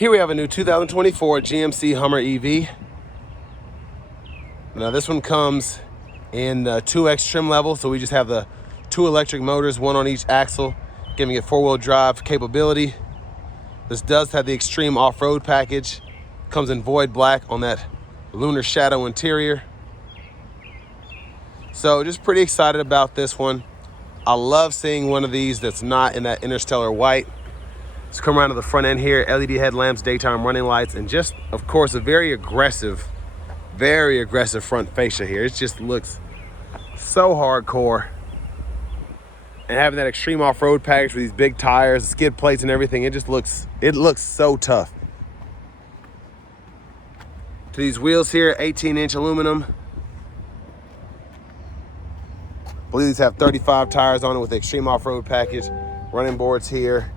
Here we have a new 2024 GMC Hummer EV. Now this one comes in 2X trim level, so we just have the 2 electric motors, 1 on each axle, giving it 4-wheel drive capability. This does have the extreme off-road package. Comes in void black on that lunar shadow interior. So just pretty excited about this one. I love seeing one of these that's not in that interstellar white. Let's come around to the front end here, LED headlamps, daytime running lights, and just, of course, a very aggressive front fascia here. It just looks so hardcore. And having that extreme off-road package with these big tires, skid plates and everything, it looks so tough. To these wheels here, 18-inch aluminum. I believe these have 35 tires on it with the extreme off-road package. Running boards here.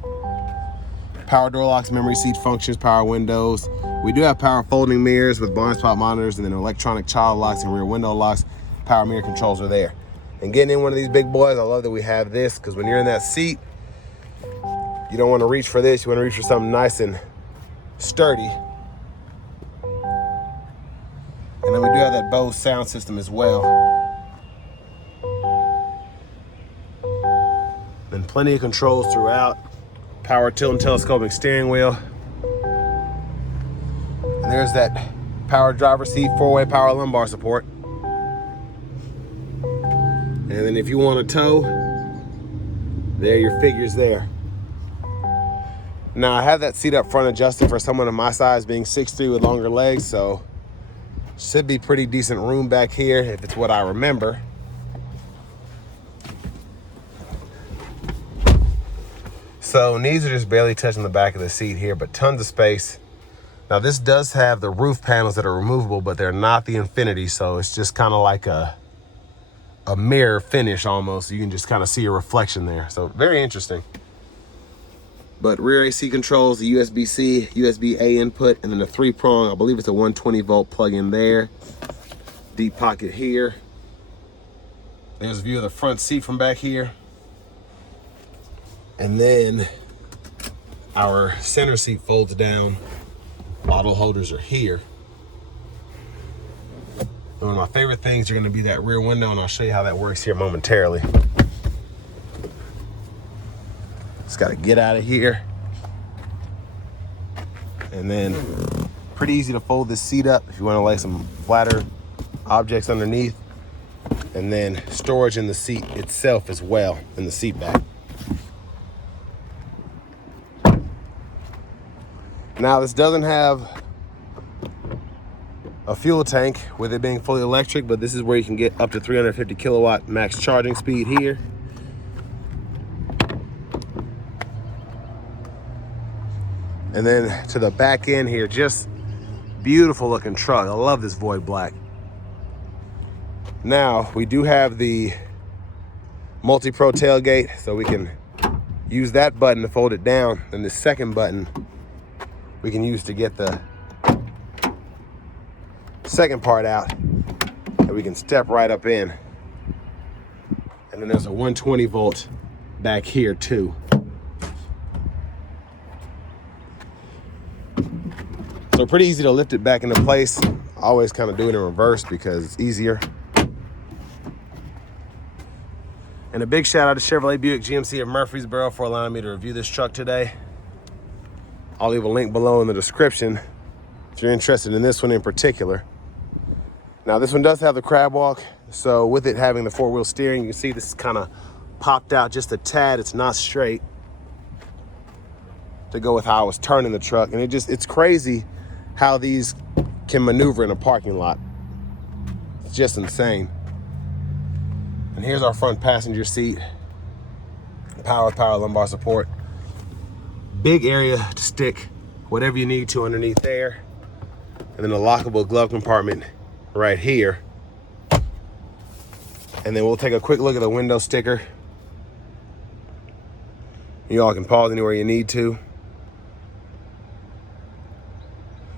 Power door locks, memory seat functions, power windows. We do have power folding mirrors with blind spot monitors and then electronic child locks and rear window locks. Power mirror controls are there. And getting in one of these big boys, I love that we have this, because when you're in that seat, you don't want to reach for this. You want to reach for something nice and sturdy. And then we do have that Bose sound system as well. And plenty of controls throughout. Power tilt and telescoping steering wheel. And there's that power driver seat, 4-way power lumbar support. And then if you want to tow, there your figures there. Now I have that seat up front adjusted for someone of my size, being 6'3" with longer legs, so should be pretty decent room back here if it's what I remember. So knees are just barely touching the back of the seat here, but tons of space. Now this does have the roof panels that are removable, but they're not the infinity, so it's just kind of like a mirror finish almost. You can just kind of see a reflection there. So very interesting. But rear AC controls, the USB-C, USB-A input, and then the 3-prong, I believe it's a 120-volt plug-in there. Deep pocket here. There's a view of the front seat from back here. And then our center seat folds down. Bottle holders are here. One of my favorite things are going to be that rear window, and I'll show you how that works here momentarily. Just got to get out of here. And then pretty easy to fold this seat up if you want to lay some flatter objects underneath. And then storage in the seat itself as well, in the seat back. Now this doesn't have a fuel tank with it being fully electric, but this is where you can get up to 350 kilowatt max charging speed here. And then to the back end here, just beautiful looking truck. I love this void black. Now we do have the multi-pro tailgate, so we can use that button to fold it down. And the second button we can use to get the second part out, and we can step right up in. And then there's a 120 volt back here too. So pretty easy to lift it back into place. I always kind of do it in reverse because it's easier. And a big shout out to Chevrolet Buick GMC of Murfreesboro for allowing me to review this truck today. I'll leave a link below in the description if you're interested in this one in particular. Now this one does have the crab walk, so with it having the 4-wheel steering, you can see this is kind of popped out just a tad. It's not straight to go with how I was turning the truck. And it's crazy how these can maneuver in a parking lot. It's just insane. And here's our front passenger seat. Power lumbar support. Big area to stick whatever you need to underneath there. And then a lockable glove compartment right here. And then we'll take a quick look at the window sticker. You all can pause anywhere you need to.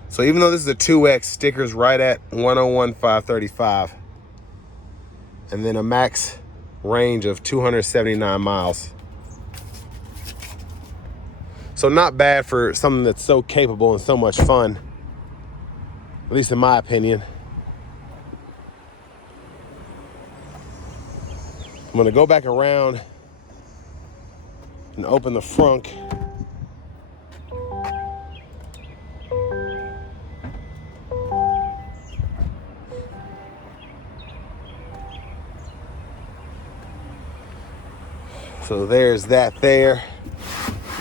So even though this is a 2X, sticker's right at 101,535. And then a max range of 279 miles. So not bad for something that's so capable and so much fun, at least in my opinion. I'm gonna go back around and open the frunk. So there's that there.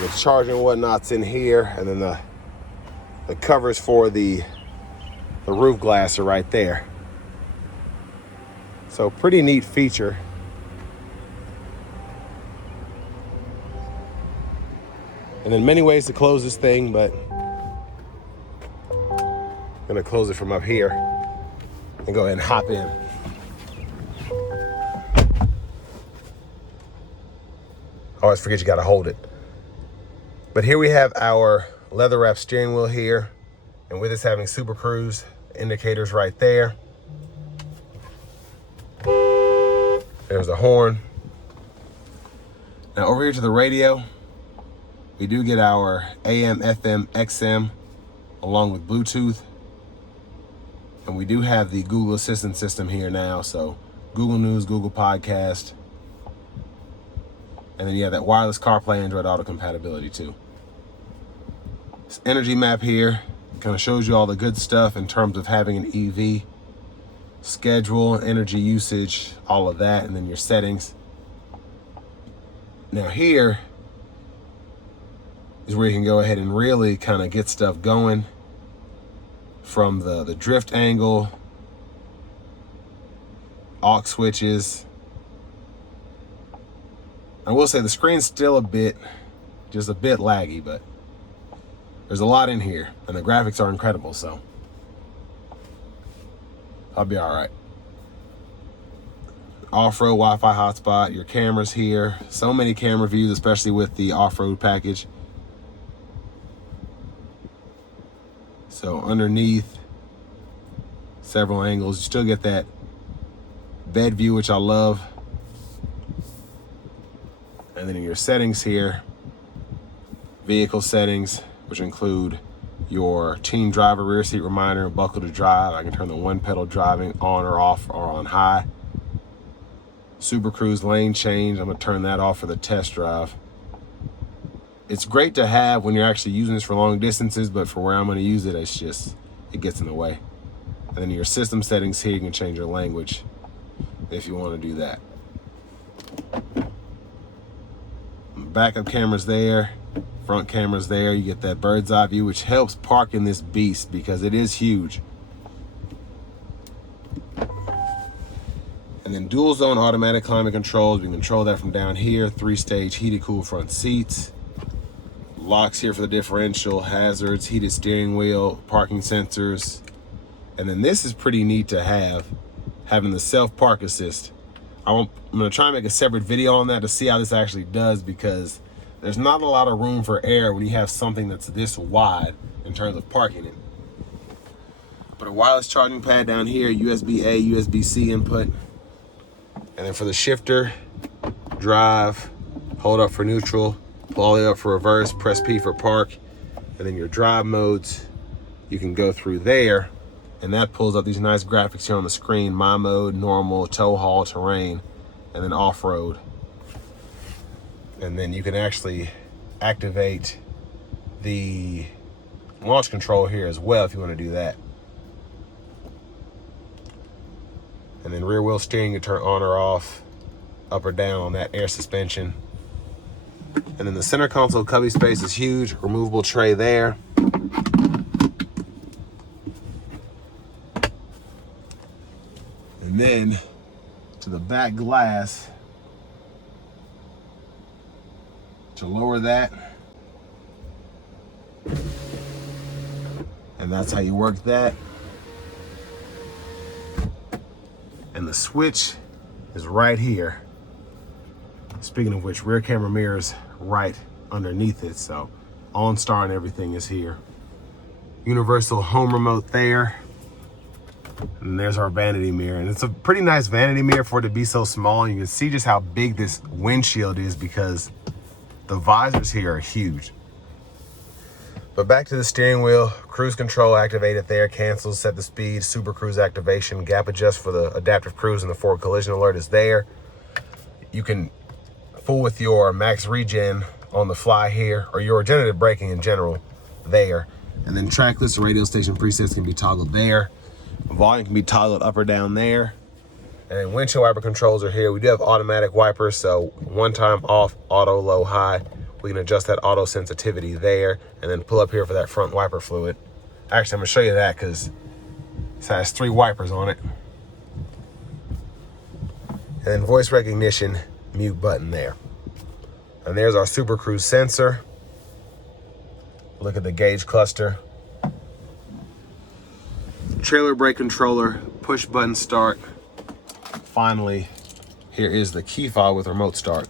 The charging and whatnot's in here, and then the covers for the roof glass are right there. So pretty neat feature. And then many ways to close this thing, but I'm gonna close it from up here and go ahead and hop in. Always forget you gotta hold it. But here we have our leather wrap steering wheel here, and with us having Super Cruise indicators right there. There's the horn. Now over here to the radio, we do get our AM, FM, XM, along with Bluetooth. And we do have the Google Assistant system here now, so Google News, Google Podcast. And then you have that wireless CarPlay, Android Auto compatibility too. This energy map here kind of shows you all the good stuff in terms of having an EV. Schedule, energy usage, all of that, and then your settings. Now here is where you can go ahead and really kind of get stuff going from the drift angle, aux switches. I will say the screen's still just a bit laggy, but there's a lot in here, and the graphics are incredible, so I'll be all right. Off-road Wi-Fi hotspot, your cameras here. So many camera views, especially with the off-road package. So underneath, several angles. You still get that bed view, which I love. And then in your settings here, vehicle settings, which include your teen driver rear seat reminder, buckle to drive. I can turn the one pedal driving on or off or on high. Super Cruise lane change, I'm gonna turn that off for the test drive. It's great to have when you're actually using this for long distances, but for where I'm gonna use it, it gets in the way. And then your system settings here, you can change your language if you wanna do that. Backup cameras there, front cameras there. You get that bird's eye view, which helps parking this beast because it is huge. And then dual zone automatic climate controls. We can control that from down here. 3-stage heated cool front seats. Locks here for the differential, hazards, heated steering wheel, parking sensors. And then this is pretty neat to have, having the self park assist. I'm gonna try and make a separate video on that to see how this actually does, because there's not a lot of room for error when you have something that's this wide in terms of parking it. But a wireless charging pad down here, USB-A, USB-C input. And then for the shifter, drive, hold up for neutral, pull all the way up for reverse, press P for park. And then your drive modes, you can go through there, and that pulls up these nice graphics here on the screen: my mode, normal, tow haul, terrain, and then off-road. And then you can actually activate the launch control here as well if you want to do that. And then rear wheel steering, you turn on or off, up or down on that air suspension. And then the center console cubby space is huge, removable tray there. And then to the back glass, to lower that. And that's how you work that. And the switch is right here. Speaking of which, rear camera mirrors right underneath it. So OnStar and everything is here. Universal home remote there. And there's our vanity mirror. And it's a pretty nice vanity mirror for it to be so small. And you can see just how big this windshield is because the visors here are huge. But back to the steering wheel, cruise control activated there, cancels, set the speed, super cruise activation, gap adjust for the adaptive cruise, and the forward collision alert is there. You can fool with your max regen on the fly here, or your regenerative braking in general there. And then track list and radio station presets can be toggled there. Volume can be toggled up or down there. And then windshield wiper controls are here. We do have automatic wipers, so one time off, auto, low, high. We can adjust that auto sensitivity there, and then pull up here for that front wiper fluid. Actually, I'm gonna show you that because this has 3 wipers on it. And then voice recognition, mute button there. And there's our Super Cruise sensor. Look at the gauge cluster. Trailer brake controller, push button start. Finally, here is the key fob with remote start.